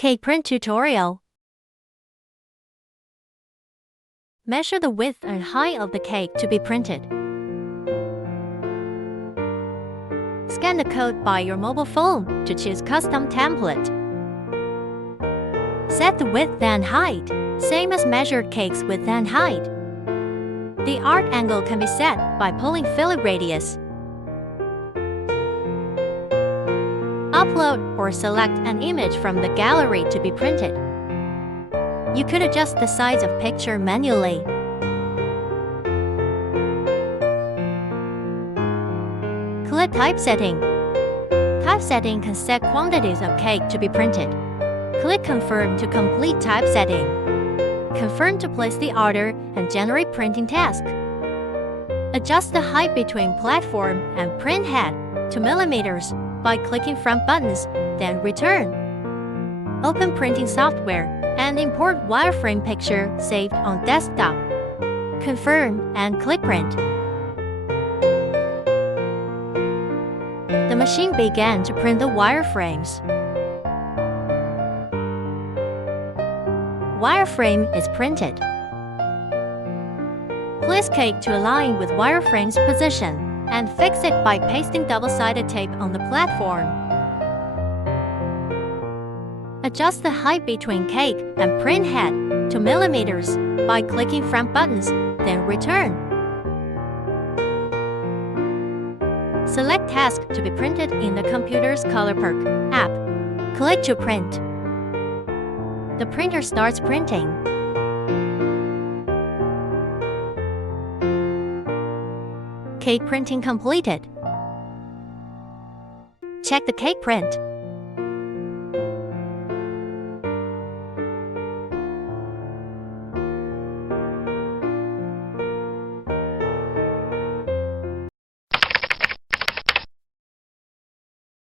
Cake print tutorial. Measure the width and height of the cake to be printed. Scan the code by your mobile phone to choose custom template. Set the width and height, same as measured cake's width and height. The art angle can be set by pulling fillet radius. Upload or select an image from the gallery to be printed. You could adjust the size of picture manually. Click Typesetting. Typesetting can set quantities of cake to be printed. Click Confirm to complete typesetting. Confirm to place the order and generate printing task. Adjust the height between platform and print head to millimeters by clicking front buttons, then return. Open printing software and import wireframe picture saved on desktop. Confirm and click Print. The machine began to print the wireframes. Wireframe is printed. Place cake to align with wireframe's position and fix it by pasting double-sided tape on the platform. Adjust the height between cake and print head to millimeters by clicking front buttons, then return. Select task to be printed in the computer's ColorPerk app. Click to print. The printer starts printing. Cake printing completed. Check the cake print.